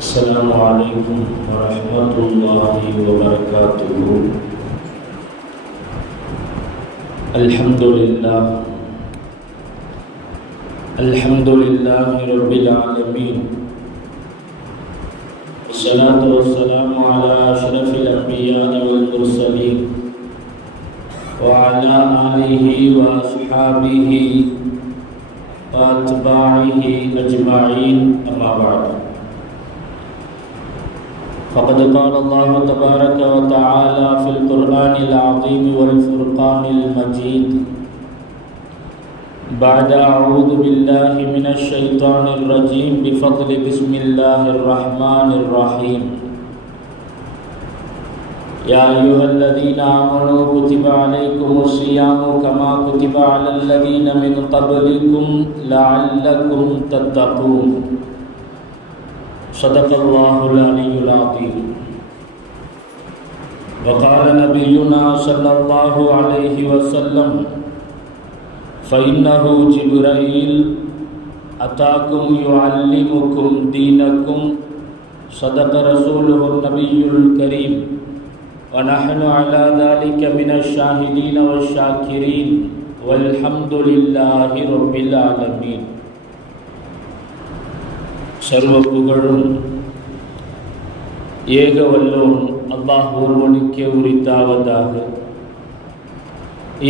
السلام عليكم ورحمة الله وبركاته. الحمد لله. الحمد لله رب العالمين. والصلاة والسلام على أشرف الأنبياء والمرسلين وعلى آله وأصحابه وأتباعه أجمعين. أما بعد. فقد قال الله تبارك وتعالى في القرآن العظيم والفرقان المجيد. بعد أعوذ بالله من الشيطان الرجيم بفضل بسم الله الرحمن الرحيم. يا أيها الذين آمنوا كتب عليكم الصيام كما كتب على الذين من قبلكم لعلكم تتقون. صدق الله العلي العظيم وقال نبينا صلى الله عليه وسلم، فإنه جبرائيل أتاكم يعلمكم دينكم، صدق رسوله النبي الكريم ونحن على ذلك من الشاهدين والشاكرين. والحمد لله رب العالمين. சர்வ புகழும் ஏக வல்லோன் அல்லாஹ் ஒருவனுக்கே உரித்தாவதாக.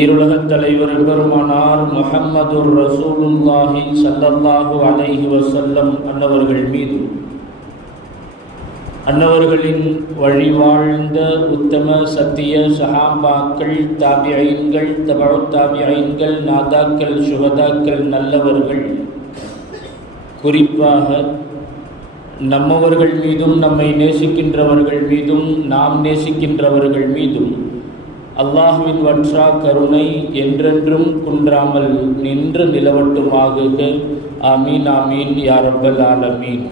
ஈருலகத் தலைவர் பெருமானார் முஹம்மதுர் ரசூலுல்லாஹி சல்லல்லாஹு அலைஹி வசல்லம் அன்னவர்கள் மீது. அன்னவர்களின் வழிவாழ்ந்த உத்தம சத்திய சஹாபாக்கள் தாபியைன்கள் தபு ஐன்கள் நாதாக்கள் சுகதாக்கள் நல்லவர்கள் குறிப்பாக நம்மவர்கள் மீதும் நம்மை நேசிக்கின்றவர்கள் மீதும் நாம் நேசிக்கின்றவர்கள் மீதும் அல்லாஹுவின் வற்றா கருணை என்றென்றும் குன்றாமல் நின்று நிலவட்டுமாக ஆமீன் ஆமீன் யாரப்பல் ஆலமீன்.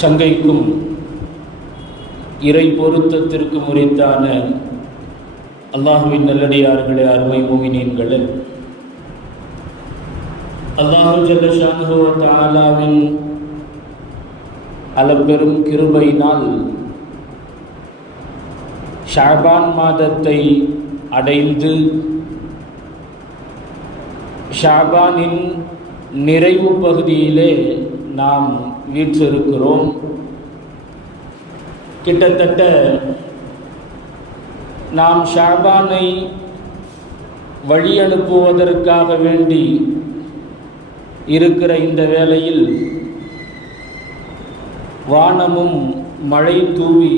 சங்கைக்கும் இறை பொருத்தத்திற்கு முறைத்தான அல்லாஹுவின் நல்லடியார்களே அருமை மோமினீன்களே அல்லாஹு ஜல்லஷானுவ தாலாவின் அளப்பெரும் கிருபையினால் ஷாபான் மாதத்தை அடைந்து ஷாபானின் நிறைவு பகுதியிலே நாம் வீற்றிருக்கிறோம். கிட்டத்தட்ட நாம் ஷாபானை வழி அனுப்புவதற்காக வேண்டி இருக்கிற இந்த வேளையில் வானமும் மழை தூவி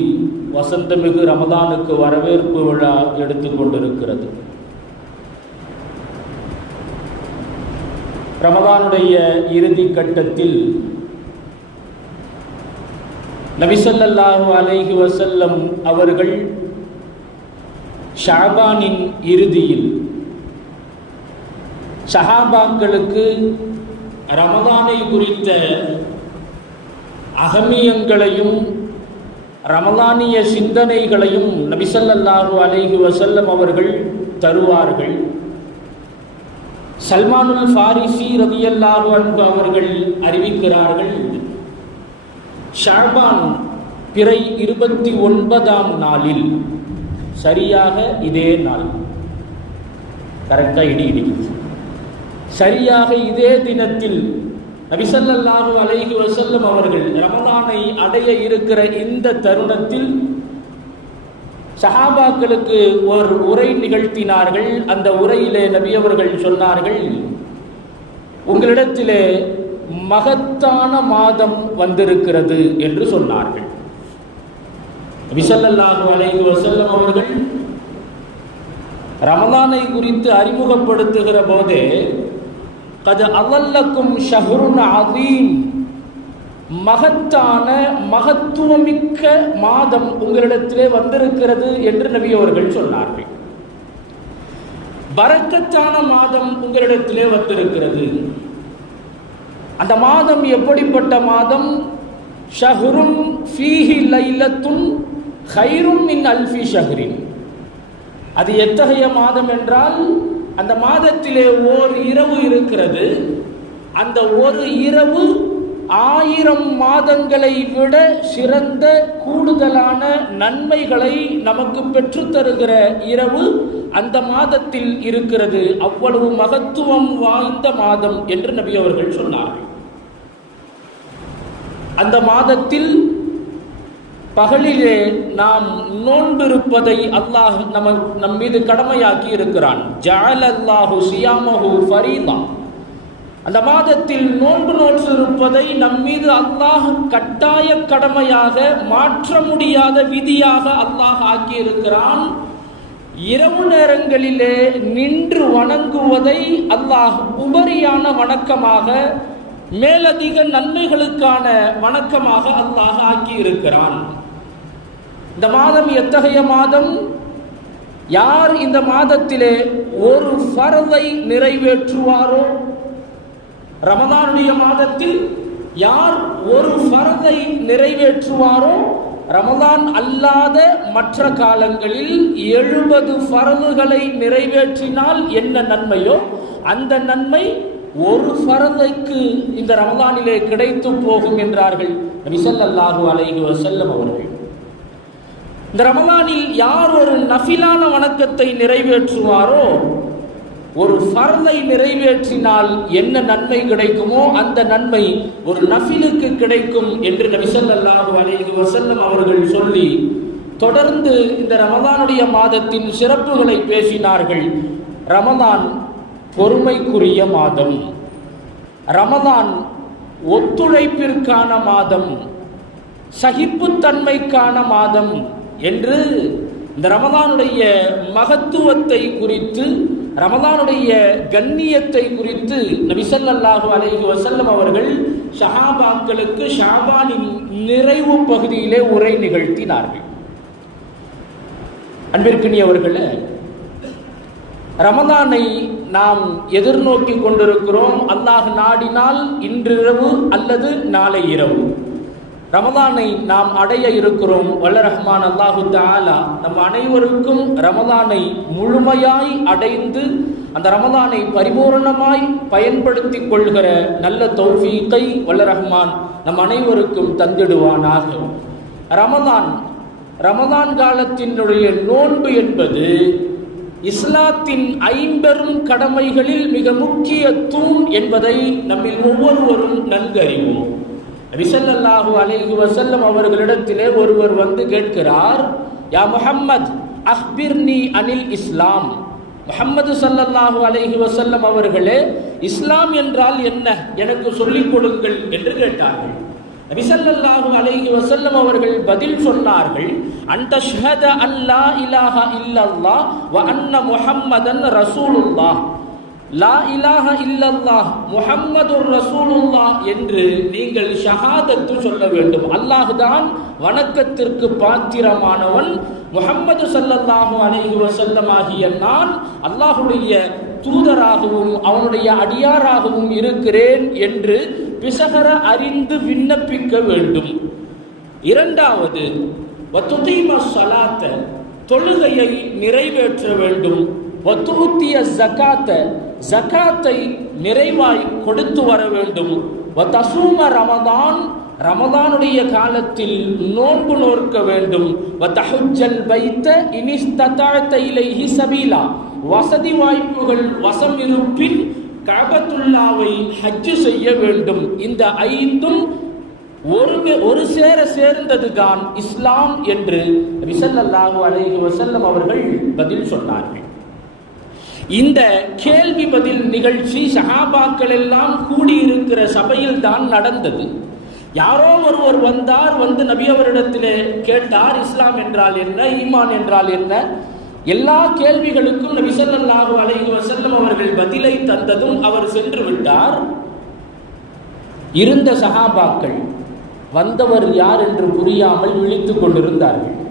வசந்தமிகு ரமதானுக்கு வரவேற்பு விழா எடுத்து கொண்டிருக்கிறது. ரமதானுடைய இறுதி கட்டத்தில் நபிசல்லாஹு அலைஹி வசல்லம் அவர்கள் ஷாபானின் இறுதியில் சஹாபாக்களுக்கு ரமதானை குறித்த அகமியங்களையும் ரமலானிய சிந்தனைகளையும் நபிசல்லாஹு அலைஹி வசல்லம் அவர்கள் தருவார்கள். சல்மானுல் ஃபாரிசி ரதியல்லாஹு அன்பு அவர்கள் அறிவிக்கிறார்கள் ஷாபான் பிறை இருபத்தி ஒன்பதாம் நாளில் சரியாக இதே நாள். கரெக்டாக இடி இடிக்குது. சரியாக இதே தினத்தில் நபிசல்லாஹு அலைஹி வசல்லம் அவர்கள் ரமலானை அடைய இருக்கிற இந்த தருணத்தில் சஹாபாக்களுக்கு ஒரு உரை நிகழ்த்தினார்கள். அந்த உரையிலே நபியவர்கள் சொன்னார்கள் உங்களிடத்திலே மகத்தான மாதம் வந்திருக்கிறது என்று சொன்னார்கள். நபிசல்லாஹு அலைஹி வசல்லம் அவர்கள் ரமலானை குறித்து அறிமுகப்படுத்துகிற போதே கது அவல்லக்கும் ஷஹருன் அதீம் மகத்தான மகத்துவமிக்க மாதம் உங்களிடத்திலே வந்திருக்கிறது என்று நபி அவர்கள் சொன்னார்கள். பரக்கத்தான மாதம் உங்களிடத்திலே வந்திருக்கிறது. அந்த மாதம் எப்படிப்பட்ட மாதம்? ஷஹ்ரும் ஃபீஹி லைலத்துன் ஹைரும் மின் அல்ஃபி ஷஹ்ரின். அது எத்தகைய மாதம் என்றால் அந்த மாதத்திலே ஓர் இரவு இருக்கிறது. அந்த ஒரு இரவு ஆயிரம் மாதங்களை விட சிறந்த கூடுதலான நன்மைகளை நமக்கு பெற்றுத்தருகிற இரவு அந்த மாதத்தில் இருக்கிறது. அவ்வளவு மகத்துவம் வாய்ந்த மாதம் என்று நபி அவர்கள் சொன்னார்கள். அந்த மாதத்தில் பகலிலே நாம் நோன்பிருப்பதை அல்லாஹ் நம்ம நம் மீது கடமையாக்கி இருக்கிறான். ஜால் அல்லாஹு சியாமஹு ஃபரீதா. அந்த மாதத்தில் நோன்பு நோற்றிருப்பதை நம் மீது அல்லாஹ் கட்டாய கடமையாக மாற்ற முடியாத விதியாக அல்லாஹ் ஆக்கியிருக்கிறான். இரவு நேரங்களிலே நின்று வணங்குவதை அல்லாஹ் உபரியான வணக்கமாக மேலதிக நன்மைகளுக்கான வணக்கமாக அல்லாஹ் ஆக்கியிருக்கிறான். இந்த மாதம் எத்தகைய மாதம்? யார் இந்த மாதத்திலே ஒரு ஃபரதை நிறைவேற்றுவாரோ? ரமதானுடைய மாதத்தில் யார் ஒரு ஃபரதை நிறைவேற்றுவாரோ? ரமதான் அல்லாத மற்ற காலங்களில் எழுபது ஃபரதுகளை நிறைவேற்றினால் என்ன நன்மையோ? அந்த நன்மை ஒரு ஃபரதைக்கு இந்த ரமதானிலே கிடைத்து போகும் என்றார்கள். நபிசல்லாஹு அலைஹி வசல்லம் அவர்கள். இந்த ரமலானில் யார் ஒரு நஃபிலான வணக்கத்தை நிறைவேற்றுவாரோ ஒரு ஃபர்தை நிறைவேற்றினால் என்ன நன்மை கிடைக்குமோ அந்த நன்மை ஒரு நஃபிலுக்கு கிடைக்கும் என்று நபிசல்லாஹு அலைஹி வசல்லம் அவர்கள் சொல்லி தொடர்ந்து இந்த ரமதானுடைய மாதத்தின் சிறப்புகளை பேசினார்கள். ரமதான் பொறுமைக்குரிய மாதம். ரமதான் ஒத்துழைப்பிற்கான மாதம். சகிப்புத்தன்மைக்கான மாதம். என்று இந்த ரமதானுடைய மகத்துவத்தை குறித்து ரமதானுடைய கண்ணியத்தை குறித்து நபிசல்லாஹு அலைஹி வசல்லம் அவர்கள் ஷஹாபாக்களுக்கு ஷாபானின் நிறைவு பகுதியிலே உரை நிகழ்த்தினார்கள். அன்பிற்கினியவர்களே ரமதானை நாம் எதிர்நோக்கி கொண்டிருக்கிறோம். அல்லாஹ் நாடினால் இன்றிரவு அல்லது நாளை இரவு. ரமதானை நாம் அடைய இருக்கிறோம். வல்ல ரஹ்மான் அல்லாஹு தாலா நம் அனைவருக்கும் ரமதானை முழுமையாய் அடைந்து அந்த ரமதானை பரிபூர்ணமாய் பயன்படுத்தி கொள்கிற நல்ல தௌஃபீக்கை வல்ல ரஹ்மான் நம் அனைவருக்கும் தந்திடுவானாக. ரமதான் ரமதான் காலத்தினுடைய நோன்பு என்பது இஸ்லாத்தின் ஐம்பெரும் கடமைகளில் மிக முக்கிய தூண் என்பதை நம்மில் ஒவ்வொருவரும் நன்கறிவோம். ரிசல்லாஹு அலைஹி வசல்லம் அவர்களிடத்திலே ஒருவர் வந்து கேட்கிறார் யா முஹம்மத் அஹ்பிர்னி அனில் இஸ்லாம். முஹம்மது சல்லல்லாஹு அலைஹி வசல்லம் அவர்களே இஸ்லாம் என்றால் என்ன? எனக்கு சொல்லிக் கொடுங்கள் என்று கேட்டார்கள். நபிசல்லாஹு அலைஹி வசல்லம் அவர்கள் பதில் சொன்னார்கள் அந்த ஷஹத அல்லா இலாஹா இல்லல்லா வ அன்ன முஹம்மதன் ரசூலுல்லாஹ். லா இலாஹ இல்லல்லாஹ் முஹம்மது ரசூலுல்லாஹ் என்று நீங்கள் ஷஹாதத்து சொல்ல வேண்டும். அல்லாஹ் தான் வணக்கத்திற்கு பாத்திரமானவன். முஹம்மது சல்லல்லாஹு அலைஹி வஸல்லம் ஆகிய நான் அல்லாஹுடைய தூதராகவும் அவனுடைய அடியாராகவும் இருக்கிறேன் என்று பிசகர அறிந்து விண்ணப்பிக்க வேண்டும். இரண்டாவது சலாத்த தொழுகையை நிறைவேற்ற வேண்டும். வத்துத்திய ஜகாத்த ஜக்காத்தை நிறைவாய் கொடுத்து வர வேண்டும். வத்தசூம ரமதான் ரமதானுடைய காலத்தில் நோன்பு நோர்க்க வேண்டும். வத்தஹுஜல் வைத்த இனிஸ்ததாத்த இலைஹி சபீலா வசதி வாய்ப்புகள் வசம் இருப்பின் கபத்துல்லாவை ஹஜ்ஜு செய்ய வேண்டும். இந்த ஐந்தும் ஒரு ஒரு சேர சேர்ந்ததுதான் இஸ்லாம் என்று ரிசல்லாஹு அலைஹி வசல்லம் அவர்கள் பதில் சொன்னார்கள். இந்த கேள்வி பதில் நிகழ்ச்சி சஹாபாக்கள் எல்லாம் கூடியிருக்கிற சபையில் தான் நடந்தது. யாரோ ஒருவர் வந்தார் வந்து நபி அவரிடத்திலே கேட்டார் இஸ்லாம் என்றால் என்ன ஈமான் என்றால் என்ன? எல்லா கேள்விகளுக்கும் நபி ஸல்லல்லாஹு அலைஹி வசல்லம் அவர்கள் பதிலை தந்ததும் அவர் சென்று விட்டார். இருந்த சஹாபாக்கள் வந்தவர் யார் என்று புரியாமல் விழித்துக் கொண்டிருந்தார்கள்.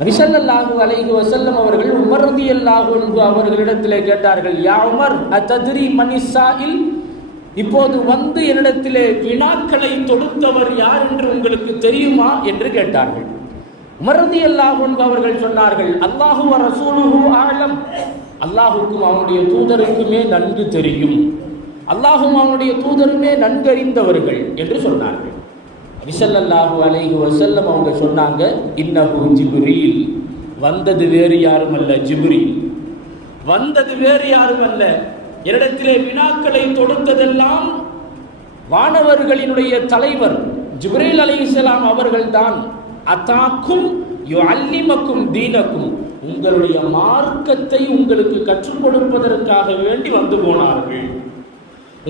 நபிசல்லாஹு அலைஹி வசல்லம் அவர்கள் உமர் ரதி அல்லாஹு அவர்களிடத்திலே கேட்டார்கள் யா உமர் அத்ததிரி மணிசாயில் இப்போது வந்து என்னிடத்திலே வினாக்களை தொடுத்தவர் யார் என்று உங்களுக்கு தெரியுமா? என்று கேட்டார்கள். உமரதி அல்லாஹ் அவர்கள் சொன்னார்கள் அல்லாஹு ரசூலுஹு ஆழம் அல்லாஹுக்கும் அவனுடைய தூதருக்குமே நன்கு தெரியும். அல்லாஹும் அவனுடைய தூதருமே நன்கறிந்தவர்கள் என்று சொன்னார்கள். விசல்லல்லாஹு அலைஹி வசல்லம் அவங்க சொன்னாங்க இன்னஹு ஜிப்ரீல். வந்தது வேறு யாரும் அல்ல ஜிப்ரீல். வந்தது வேறு யாரும் அல்ல என்னிடத்திலே வினாக்களை தொடுத்ததெல்லாம் வானவர்களினுடைய தலைவர் ஜிப்ரீல் அலைஹிஸ்ஸலாம் அவர்கள்தான். அத்தாக்கும் அல்லிமக்கும் தீனக்கும். உங்களுடைய மார்க்கத்தை உங்களுக்கு கற்றுக் கொடுப்பதற்காக வேண்டி வந்து போனார்கள்.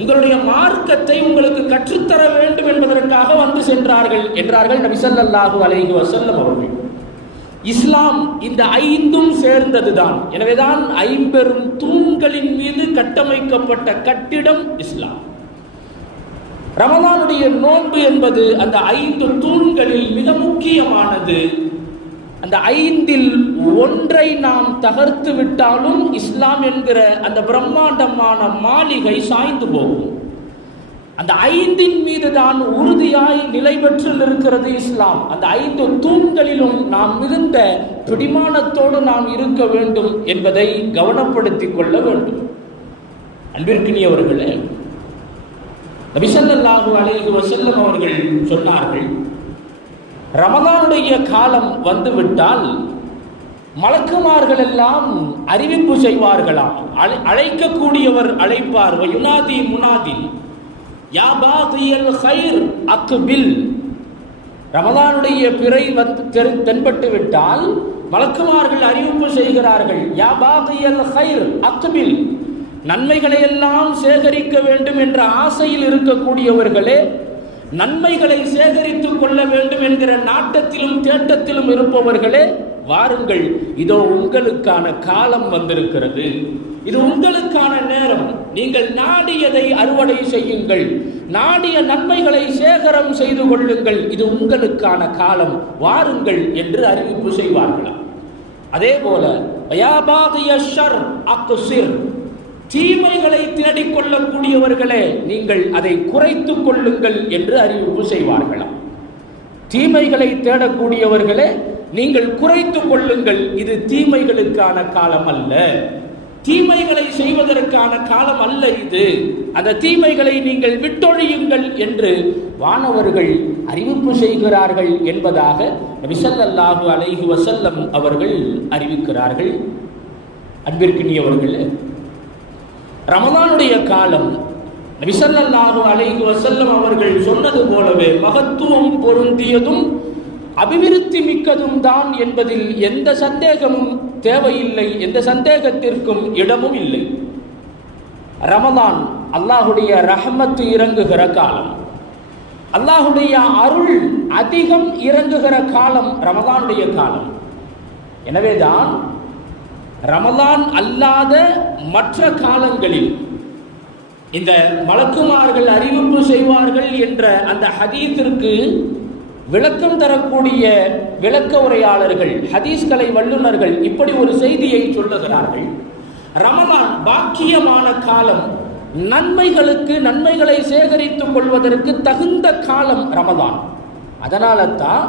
உங்களுடைய மார்க்கத்தை உங்களுக்கு கற்றுத்தர வேண்டும் என்பதற்காக வந்து சென்றார்கள் என்றார்கள் நபி ஸல்லல்லாஹு அலைஹி வசல்லம் அவர்கள். இஸ்லாம் இந்த ஐந்தும் சேர்ந்ததுதான். எனவேதான் ஐம்பெரும் தூண்களின் மீது கட்டமைக்கப்பட்ட கட்டிடம் இஸ்லாம். ரமதானுடைய நோன்பு என்பது அந்த ஐந்து தூண்களில் மிக முக்கியமானது. அந்த ஐந்தில் ஒன்றை நாம் தகர்த்து விட்டாலும் இஸ்லாம் என்கிற அந்த பிரம்மாண்டமான மாளிகை சாய்ந்து போகும். அந்த ஐந்தின் மீது தான் உறுதியாய் நிலை பெற்று இருக்கிறது இஸ்லாம். அந்த ஐந்து தூண்களிலும் நாம் மிகுந்த பிடிமானத்தோடு நாம் இருக்க வேண்டும் என்பதை கவனப்படுத்திக் கொள்ள வேண்டும். அன்பிற்கினியவர்களே நபிசல்லாஹு அலைஹி வசல்லம் அவர்கள் சொன்னார்கள் ரமதானுடைய காலம் வந்துவிட்டால் மலக்குமார்கள் எல்லாம் அறிவிப்பு செய்வார்களாம். அழை- அழைக்கக்கூடியவர் அழைப்பார் யுனாதி முனாதி யா ஹைர் அக்பில். ரமதானுடைய பிறை வந்து தெரு- தென்பட்டு விட்டால் மலக்குமார்கள் அறிவிப்பு செய்கிறார்கள். யாபாகியல் ஹைர் அக்பில். நன்மைகளை எல்லாம் சேகரிக்க வேண்டும் என்ற ஆசையில் இருக்கக்கூடியவர்களே நன்மைகளை சேகரித்துக் கொள்ள வேண்டும் என்கிற நாட்டத்திலும் தேட்டத்திலும் இருப்பவர்களே வாருங்கள். இதோ உங்களுக்கான காலம் வந்திருக்கிறது. இது உங்களுக்கான நேரம். நீங்கள் நாடியதை அறுவடை செய்யுங்கள். நாடிய நன்மைகளை சேகரம் செய்து கொள்ளுங்கள். இது உங்களுக்கான காலம். வாருங்கள் என்று அறிவிப்பு செய்வார்களாம். அதே போல ஷர் அக்குசிர் தீமைகளை தேடிக் கொள்ளக்கூடியவர்களே நீங்கள் அதை குறைத்துக் கொள்ளுங்கள் என்று அறிவிப்பு செய்வார்களாம். தீமைகளை தேடக்கூடியவர்களே நீங்கள் குறைத்துக் கொள்ளுங்கள். இது தீமைகளுக்கான காலம் அல்ல. தீமைகளை செய்வதற்கான காலம் அல்ல இது. அந்த தீமைகளை நீங்கள் விட்டொழியுங்கள் என்று வானவர்கள் அறிவிப்பு செய்கிறார்கள் என்பதாக நபிசல்லாஹு அலைஹி வசல்லம் அவர்கள் அறிவிக்கிறார்கள். அன்பிற்கினியவர்களே ரமதானுடைய காலம். நபிசல்லாஹு அலைஹி வசல்லம் அவர்கள் சொன்னது போலவே மகத்துவம் பொருந்தியதும் அபிவிருத்தி மிக்கதும் தான் என்பதில் எந்த சந்தேகமும் தேவையில்லை எந்த சந்தேகத்திற்கும் இடமும் இல்லை. ரமதான் அல்லாஹுடைய ரஹமத்து இறங்குகிற காலம். அல்லாஹுடைய அருள் அதிகம் இறங்குகிற காலம் ரமதானுடைய காலம். எனவேதான் ரமலான் அல்லாத மற்ற காலங்களில் இந்த மலக்குமார்கள் அறிவிப்பு செய்வார்கள் என்ற அந்த ஹதீஸிற்கு விளக்கம் தரக்கூடிய விளக்க உரையாளர்கள் ஹதீஸ்கலை வல்லுநர்கள் இப்படி ஒரு செய்தியை சொல்லுகிறார்கள். ரமலான் பாக்கியமான காலம் நன்மைகளுக்கு நன்மைகளை சேகரித்துக் கொள்வதற்கு தகுந்த காலம் ரமலான். அதனால தான்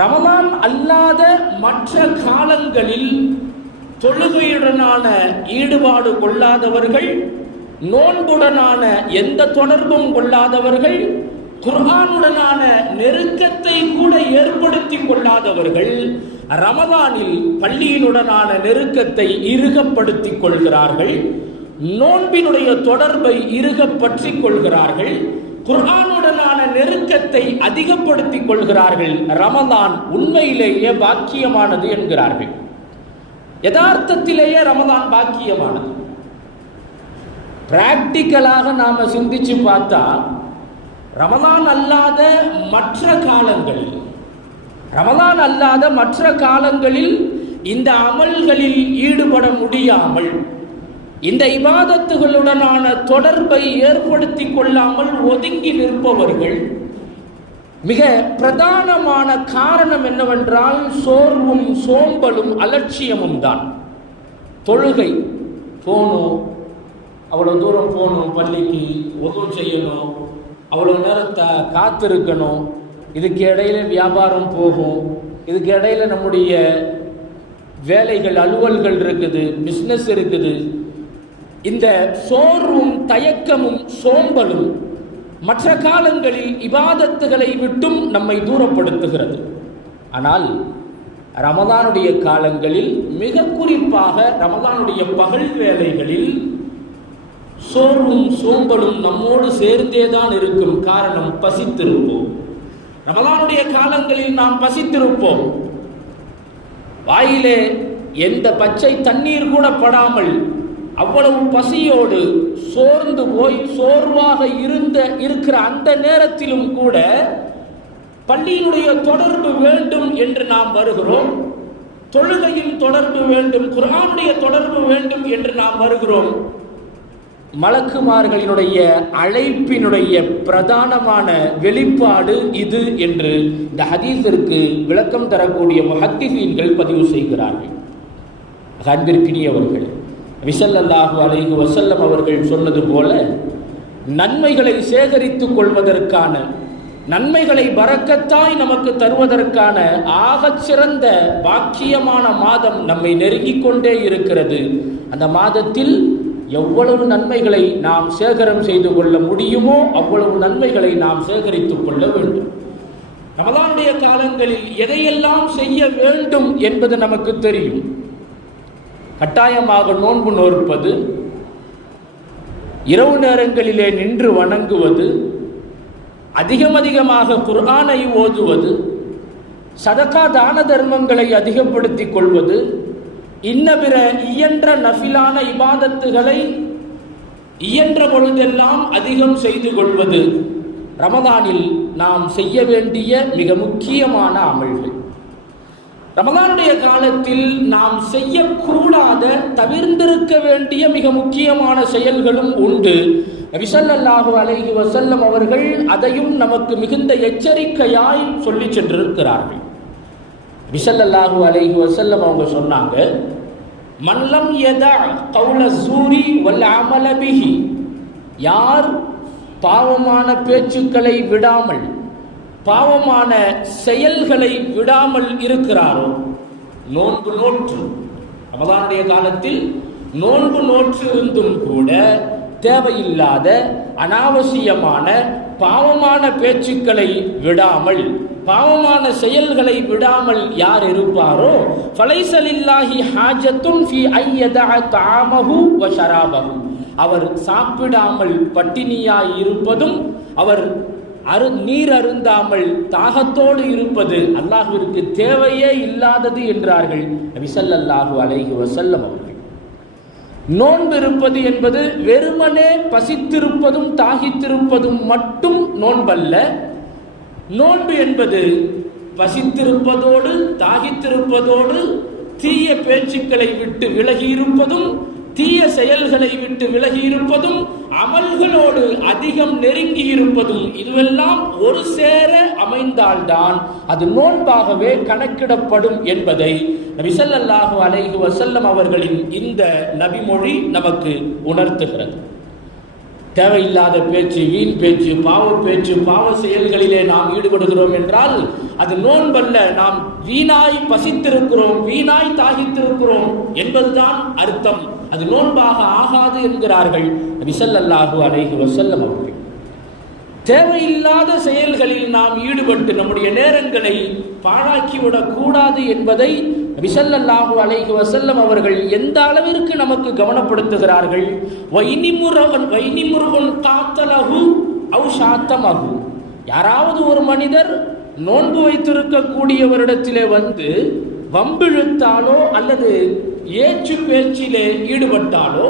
ரமலான் அல்லாத மற்ற காலங்களில் தொழுகையுடனான ஈடுபாடு கொள்ளாதவர்கள் நோன்புடனான எந்த தொடர்பும் கொள்ளாதவர்கள் குர்ஹானுடனான நெருக்கத்தை கூட ஏற்படுத்தி கொள்ளாதவர்கள் ரமதானில் பள்ளியினுடனான நெருக்கத்தை இறுகப்படுத்திக் கொள்கிறார்கள் நோன்பினுடைய தொடர்பை இறுக பற்றிக் கொள்கிறார்கள் குர்ஹானுடனான நெருக்கத்தை அதிகப்படுத்திக் கொள்கிறார்கள் ரமதான் உண்மையிலேயே பாக்கியமானது என்கிறார்கள். யதார்த்தத்திலேயே ரமதான் பாக்கியமானது. பிராக்டிக்கலாக நாம் சிந்திச்சு பார்த்தா ரமதான் அல்லாத மற்ற காலங்களில் ரமதான் அல்லாத மற்ற காலங்களில் இந்த அமல்களில் ஈடுபட முடியாமல் இந்த இபாதத்துகளுடனான தொடர்பை ஏற்படுத்தி கொள்ளாமல் ஒதுங்கி நிற்பவர்கள் மிக பிரதானமான காரணம் என்னவென்றால் சோர்வும் சோம்பலும் அலட்சியமும் தான். தொழுகை போகணும். அவ்வளோ தூரம் போகணும் பள்ளிக்கு உதவு செய்யணும். அவ்வளோ நேரத்தை காத்திருக்கணும். இதுக்கு இடையில வியாபாரம் போகும். இதுக்கு இடையில நம்முடைய வேலைகள் அலுவல்கள் இருக்குது பிஸ்னஸ் இருக்குது. இந்த சோர்வும் தயக்கமும் சோம்பலும் மற்ற காலங்களில் இபாதத்துகளை விட்டும் நம்மை தூரப்படுத்துகிறது. ஆனால் ரமதானுடைய காலங்களில் மிக குறிப்பாக ரமதானுடைய பகல் வேலைகளில் சோர்வும் சோம்பலும் நம்மோடு சேர்ந்தே தான் இருக்கும் காரணம் பசித்திருப்போம். ரமதானுடைய காலங்களில் நாம் பசித்திருப்போம். வாயிலே எந்த பச்சை தண்ணீர் கூட படாமல் அவ்வளவு பசியோடு சோர்ந்து போய் சோர்வாக இருந்த இருக்கிற அந்த நேரத்திலும் கூட பள்ளியினுடைய தொடர்பு வேண்டும் என்று நாம் வருகிறோம். தொழுகையின் தொடர்பு வேண்டும் குரானுடைய தொடர்பு வேண்டும் என்று நாம் வருகிறோம். மலக்குமார்களினுடைய அழைப்பினுடைய பிரதானமான வெளிப்பாடு இது என்று இந்த ஹதீஸிற்கு விளக்கம் தரக்கூடிய முஹத்திஃபீன்கள் பதிவு செய்கிறார்கள். அன்பிற்கினியவர்கள் விசல்லல்லாஹு அலைஹி வசல்லம் அவர்கள் சொன்னது போல நன்மைகளை சேகரித்து கொள்வதற்கான நன்மைகளை பறக்கத்தாய் நமக்கு தருவதற்கான ஆகச் சிறந்த பாக்கியமான மாதம் நம்மை நெருங்கிக் கொண்டே இருக்கிறது. அந்த மாதத்தில் எவ்வளவு நன்மைகளை நாம் சேகரம் செய்து கொள்ள முடியுமோ அவ்வளவு நன்மைகளை நாம் சேகரித்துக் கொள்ள வேண்டும். ரமலானுடைய காலங்களில் எதையெல்லாம் செய்ய வேண்டும் என்பது நமக்கு தெரியும். கட்டாயமாக நோன்பு நோற்பது இரவு நேரங்களிலே நின்று வணங்குவது அதிகம் அதிகமாக குர்ஆனை ஓதுவது சதகா தான தர்மங்களை அதிகப்படுத்திக் கொள்வது இன்ன பிற இயன்ற நஃபிலான இபாதத்துகளை இயன்ற பொழுதெல்லாம் அதிகம் செய்து கொள்வது. ரமதானில் நாம் செய்ய வேண்டிய மிக முக்கியமான அமல்கள். ரமதானுடைய காலத்தில் நாம் செய்யக்கூடாத தவிர்ந்திருக்க வேண்டிய மிக முக்கியமான செயல்களும் உண்டு. விசல்லல்லாஹு அலைஹி வசல்லம் அவர்கள் அதையும் நமக்கு மிகுந்த எச்சரிக்கையாய் சொல்லி சென்றிருக்கிறார்கள். விசல்லல்லாஹு அலைஹி வசல்லம் அவங்க சொன்னாங்க மல்லம் எதா கவுல சூரி வல் அமலபிகி யார் பாவமான பேச்சுக்களை விடாமல் பாவமான செயல்களை விடாமல் இருக்கிறாரோ? நோன்பு நோற்று. ரமதானுடைய காலத்தில் நோன்பு நோற்று இருந்தும் கூட தேவையில்லாத அனாவசியமான பாவமான பேச்சுக்களை விடாமல் பாவமான செயல்களை விடாமல் யார் இருப்பாரோ? ஃபலைசலில்லாஹி ஹாஜத்துன் ஃபி ஐயதா தாமஹு வ ஷராபஹு. அவர் சாப்பிடாமல் பட்டினியாய் இருப்பதும் அவர் அரு நீர் அருந்தாமல் தாகத்தோடு இருப்பது அல்லாஹுவிற்கு தேவையே இல்லாதது என்றார்கள் நபிசல்லாஹு அலைஹி வசல்லம் அவர்கள். நோன்பு இருப்பது என்பது வெறுமனே பசித்திருப்பதும் தாகித்திருப்பதும் மட்டும் நோன்பல்ல. நோன்பு என்பது பசித்திருப்பதோடு தாகித்திருப்பதோடு தீய பேச்சுக்களை விட்டு விலகி இருப்பதும் தீய செயல்களை விட்டு விலகி இருப்பதும் அமல்களோடு அதிகம் நெருங்கி இருப்பதும் இதுவெல்லாம் ஒரு சேர அமைந்தால்தான் அது நோன்பாகவே கணக்கிடப்படும் என்பதை நபிசல்லாஹு அலைஹு வசல்லம் அவர்களின் இந்த நபிமொழி நமக்கு உணர்த்துகிறது. தேவையில்லாத பேச்சு வீண் பேச்சு பாவ பேச்சு பாவ செயல்களிலே நாம் ஈடுபடுகிறோம் என்றால் அது நோன்பல்ல நாம் வீணாய் பசித்திருக்கிறோம் வீணாய் தாகித்திருக்கிறோம் என்பதுதான் அர்த்தம். அது நோன்பாக ஆகாது என்கிறார்கள் விசல்லல்லாஹு அலைஹி வசல்லம் அவர்கள். தேவையில்லாத செயல்களில் நாம் ஈடுபட்டு நம்முடைய நேரங்களை பாழாக்கிவிடக் கூடாது என்பதை விசல்லல்லாஹு அலைஹி வசல்லம் அவர்கள் எந்த அளவிற்கு நமக்கு கவனப்படுத்துகிறார்கள்? வைனிமுருகன் வைனிமுருகன் காத்தலகு அவு சாத்தமகு யாராவது ஒரு மனிதர் நோன்பு வைத்திருக்கக்கூடியவரிடத்திலே வந்து வம்பிழுத்தாலோ அல்லது ஏச்சு பேச்சிலே ஈடுபட்டாலோ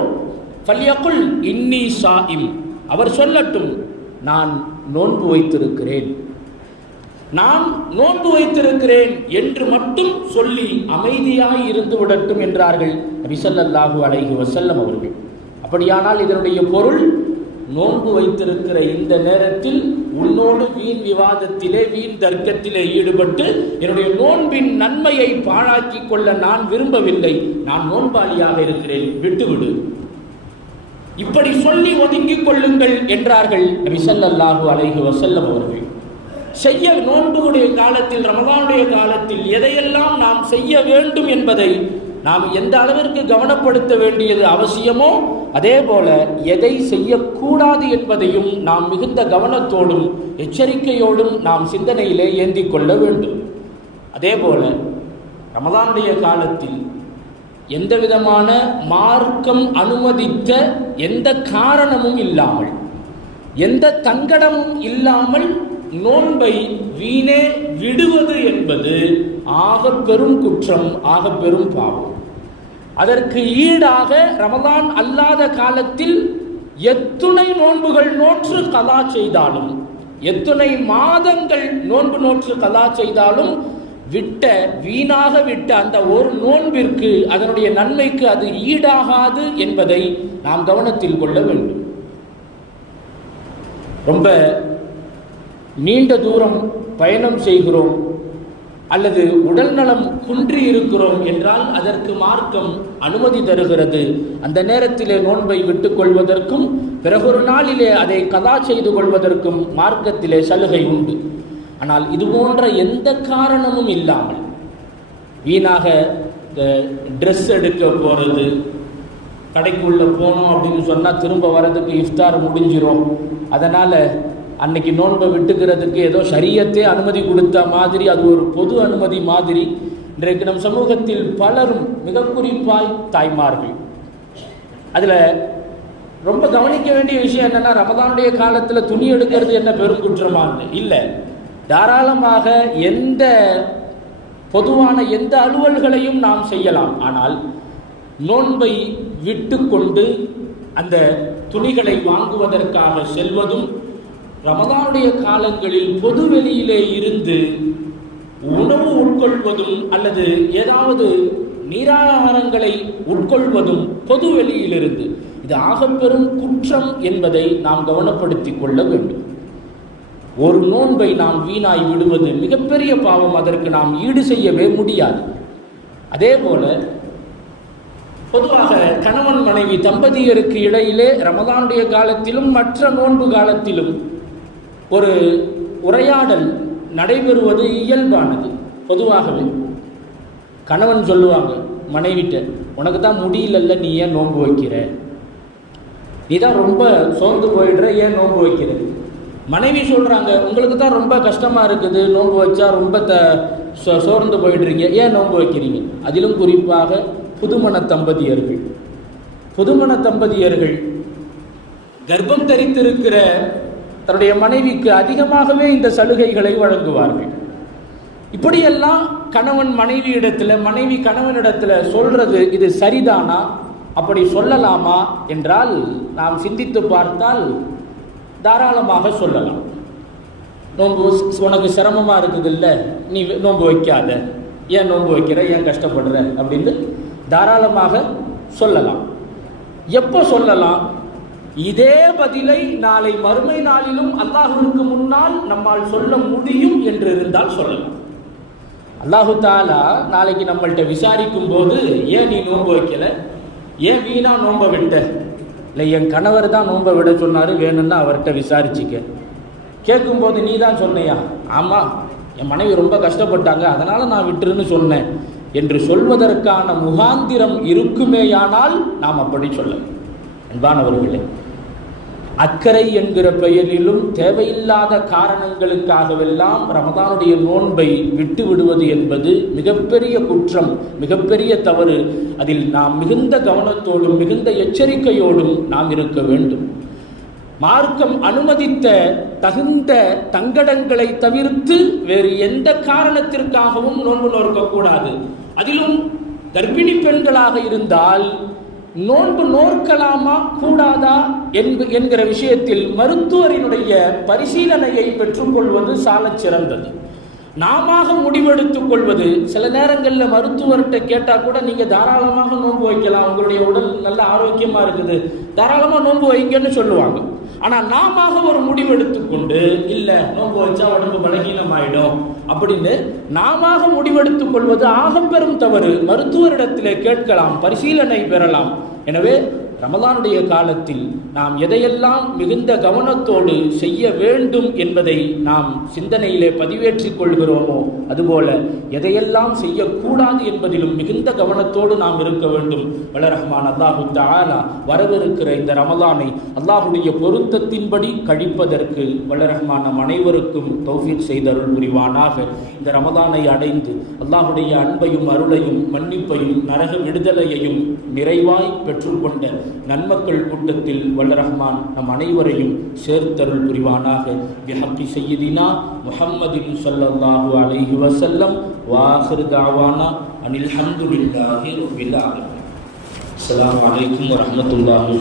பல்யக்குள் இன்னி சாயிம். அவர் சொல்லட்டும் நான் நோன்பு வைத்திருக்கிறேன். நான் நோன்பு வைத்திருக்கிறேன் என்று மட்டும் சொல்லி அமைதியாய் இருந்து விடட்டும் என்றார்கள் நபிசல்லாஹு அலைஹி வசல்லம் அவர்கள். அப்படியானால் இதனுடைய பொருள் நோன்பு வைத்திருக்கிற இந்த நேரத்தில் உன்னோடு வீண் விவாதத்திலே வீண் தர்க்கத்திலே ஈடுபட்டு என்னுடைய நோன்பின் நன்மையை பாழாக்கிக் கொள்ள நான் விரும்பவில்லை. நான் நோன்பாளியாக இருக்கிறேன். விட்டுவிடு. இப்படி சொல்லி ஒதுங்கிக் கொள்ளுங்கள் என்றார்கள் ரிசல்லாஹு அலைஹி வசல்லம் அவர்கள். செய்ய நோன்புடைய காலத்தில் ரமதானுடைய காலத்தில் எதையெல்லாம் நாம் செய்ய வேண்டும் என்பதை நாம் எந்த அளவிற்கு கவனப்படுத்த வேண்டியது அவசியமோ அதே போல எதை செய்யக்கூடாது என்பதையும் நாம் மிகுந்த கவனத்தோடும் எச்சரிக்கையோடும் நாம் சிந்தனையிலே ஏந்தி கொள்ள வேண்டும். அதே போல ரமதானுடைய காலத்தில் எந்த விதமான மார்க்கம் அனுமதித்த எந்த காரணமும் இல்லாமல் எந்த தங்கடமும் இல்லாமல் நோன்பை வீணே விடுவது என்பது ஆக பெரும் குற்றம் ஆக பெரும் பாவம். அதற்கு ஈடாக ரமதான் அல்லாத காலத்தில் எத்துணை நோன்புகள் நோற்று கலா செய்தாலும் எத்துணை மாதங்கள் நோன்பு நோற்று கலா செய்தாலும் விட்ட வீணாக விட்ட அந்த ஒரு நோன்பிற்கு அதனுடைய நன்மைக்கு அது ஈடாகாது என்பதை நாம் கவனத்தில் கொள்ள வேண்டும். ரொம்ப நீண்ட தூரம் பயணம் செய்கிறோம். அல்லது உடல் நலம் குன்றி இருக்கிறோம் என்றால் அதற்கு மார்க்கம் அனுமதி தருகிறது. அந்த நேரத்திலே நோன்பை விட்டுக் கொள்வதற்கும் பிறகொரு நாளிலே அதை கதா செய்து கொள்வதற்கும் மார்க்கத்திலே சலுகை உண்டு. ஆனால் இது போன்ற எந்த காரணமும் இல்லாமல் வீணாக இந்த ட்ரெஸ் எடுக்க போகிறது கடைக்குள்ளே போனோம் அப்படின்னு சொன்னால் திரும்ப வர்றதுக்கு இஃப்தார் முடிஞ்சிரும். அதனால் அன்னைக்கு நோன்பை விட்டுக்கிறதுக்கு ஏதோ சரியத்தே அனுமதி கொடுத்த மாதிரி அது ஒரு பொது அனுமதி மாதிரி இன்றைக்கு நம் சமூகத்தில் பலரும் மிக குறிப்பாய் தாய்மார்கள். அதில் ரொம்ப கவனிக்க வேண்டிய விஷயம் என்னன்னா ரமதானுடைய காலத்தில் துணி எடுக்கிறது என்ன பெரும் குற்றமானது? இல்லை. தாராளமாக எந்த பொதுவான எந்த அலுவல்களையும் நாம் செய்யலாம். ஆனால் நோன்பை விட்டுக்கொண்டு அந்த துணிகளை வாங்குவதற்காக செல்வதும் ரமதானுடைய காலங்களில் பொது வெளியிலே இருந்து உணவு உட்கொள்வதும் அல்லது ஏதாவது நீராகாரங்களை உட்கொள்வதும் பொது வெளியிலிருந்து இது ஆகப்பெரும் குற்றம் என்பதை நாம் கவனப்படுத்திக் கொள்ள வேண்டும். ஒரு நோன்பை நாம் வீணாய் விடுவது மிகப்பெரிய பாவம். அதற்கு நாம் ஈடு செய்யவே முடியாது. அதே போல பொதுவாக கணவன் மனைவி தம்பதியருக்கு இடையிலே ரமதானுடைய காலத்திலும் மற்ற நோன்பு காலத்திலும் ஒரு உரையாடல் நடைபெறுவது இயல்பானது பொதுவாகவே. கணவன் சொல்லுவாங்க மனைவிட்ட உனக்கு தான் முடியலல்ல நீ ஏன் நோன்பு வைக்கிற? நீ தான் ரொம்ப சோர்ந்து போயிடுற ஏன் நோன்பு வைக்கிற? மனைவி சொல்கிறாங்க உங்களுக்கு தான் ரொம்ப கஷ்டமாக இருக்குது நோன்பு வச்சா ரொம்ப த சோ சோர்ந்து போயிடுறீங்க ஏன் நோன்பு வைக்கிறீங்க? அதிலும் குறிப்பாக புதுமண தம்பதியர்கள். புதுமண தம்பதியர்கள் கர்ப்பம் தரித்திருக்கிற தன்னுடைய மனைவிக்கு அதிகமாகவே இந்த சலுகைகளை வழங்குவார்கள். இப்படியெல்லாம் கணவன் மனைவி இடத்துல மனைவி கணவனிடத்துல சொல்றது இது சரிதானா? அப்படி சொல்லலாமா என்றால் நாம் சிந்தித்து பார்த்தால் தாராளமாக சொல்லலாம். நோன்பு உனக்கு சிரமமாக இருக்குது இல்லை நீ நோன்பு வைக்காத. ஏன் நோன்பு வைக்கிற? ஏன் கஷ்டப்படுற? அப்படின்னு தாராளமாக சொல்லலாம். எப்போ சொல்லலாம்? இதே பதிலை நாளை மறுமை நாளிலும் அல்லாஹுவிற்கு முன்னால் நம்மால் சொல்ல முடியும் என்று இருந்தால் சொல்லலாம். அல்லாஹு தாலா நாளைக்கு நம்மள்கிட்ட விசாரிக்கும் போது ஏன் நீ நோன்பு வைக்கல? ஏன் வீணா நோன்ப விட்ட? இல்லை என் கணவர் தான் நோன்ப விட சொன்னார் வேணும்னா அவர்கிட்ட விசாரிச்சுக்க. கேட்கும்போது நீ தான் சொன்னையா? ஆமாம் என் மனைவி ரொம்ப கஷ்டப்பட்டாங்க அதனால் நான் விட்டுருன்னு சொன்னேன். என்று சொல்வதற்கான முகாந்திரம் இருக்குமேயானால் நாம் அப்படி சொல்ல அன்பானவர்களே அக்கறை என்கிற பெயரிலும் தேவையில்லாத காரணங்களுக்காகவெல்லாம் ரமதானுடைய நோன்பை விட்டு விடுவது என்பது மிகப்பெரிய குற்றம் மிகப்பெரிய தவறு. அதில் நாம் மிகுந்த கவனத்தோடும் மிகுந்த எச்சரிக்கையோடும் நாம் இருக்க வேண்டும். மார்க்கம் அனுமதித்த தகுந்த தங்கடங்களை தவிர்த்து வேறு எந்த காரணத்திற்காகவும் நோன்பு நோக்கக்கூடாது அதிலும் கர்ப்பிணி பெண்களாக இருந்தால் நோன்பு நோக்கலாமா கூடாதா? என்பு என்கிற விஷயத்தில் மருத்துவரினுடைய பரிசீலனையை பெற்றுக்கொள்வது சாலச் சிறந்தது நாம முடிவெடுத்துக் கொள்வது சில நேரங்களில் மருத்துவர்கிட்ட கேட்டால் கூட நீங்கள் தாராளமாக நோன்பு வைக்கலாம். உங்களுடைய உடல் நல்ல ஆரோக்கியமாக இருக்குது. தாராளமாக நோன்பு வைங்கன்னு சொல்லுவாங்க. ஆனால் நாம ஒரு முடிவு எடுத்துக்கொண்டு இல்லை நோம்பு வச்சா உடம்பு பலகீனம் ஆயிடும் அப்படின்னு நாம முடிவெடுத்துக் கொள்வது ஆகப்பெரும் தவறு. மருத்துவரிடத்திலே கேட்கலாம் பரிசீலனை பெறலாம். எனவே ரமலானுடைய காலத்தில் நாம் எதையெல்லாம் மிகுந்த கவனத்தோடு செய்ய வேண்டும் என்பதை நாம் சிந்தனையிலே பதிவேற்றிக் கொள்கிறோமோ அதுபோல எதையெல்லாம் செய்யக்கூடாது என்பதிலும் மிகுந்த கவனத்தோடு நாம் இருக்க வேண்டும். வளரஹ்மான் அல்லாஹு தாலா வரவிருக்கிற இந்த ரமலானை அல்லாஹுடைய பொருத்தத்தின்படி கழிப்பதற்கு வளரஹ்மான் நம் அனைவருக்கும் தௌஃபீக் செய்தருள் புரிவானாக. இந்த ரமலானை அடைந்து அல்லாஹுடைய அன்பையும் அருளையும் மன்னிப்பையும் நரக விடுதலையையும் நிறைவாய் பெற்றுக்கொண்ட நன்மக்கள் கூட்டத்தில் வல்ல ரஹ்மான் நம் அனைவரையும் சேர்த்தருள் புரிவானாக. பிஹக்கி செய்யதினா முஹம்மதின் ஸல்லல்லாஹு அலைஹி வசல்லம் வாஹிர் தாவானா அனில் ஹம்துலில்லாஹி ரப்பில் ஆலமீன். வலைக்கம் அலைக்கும் வரஹ்மத்துல்லாஹி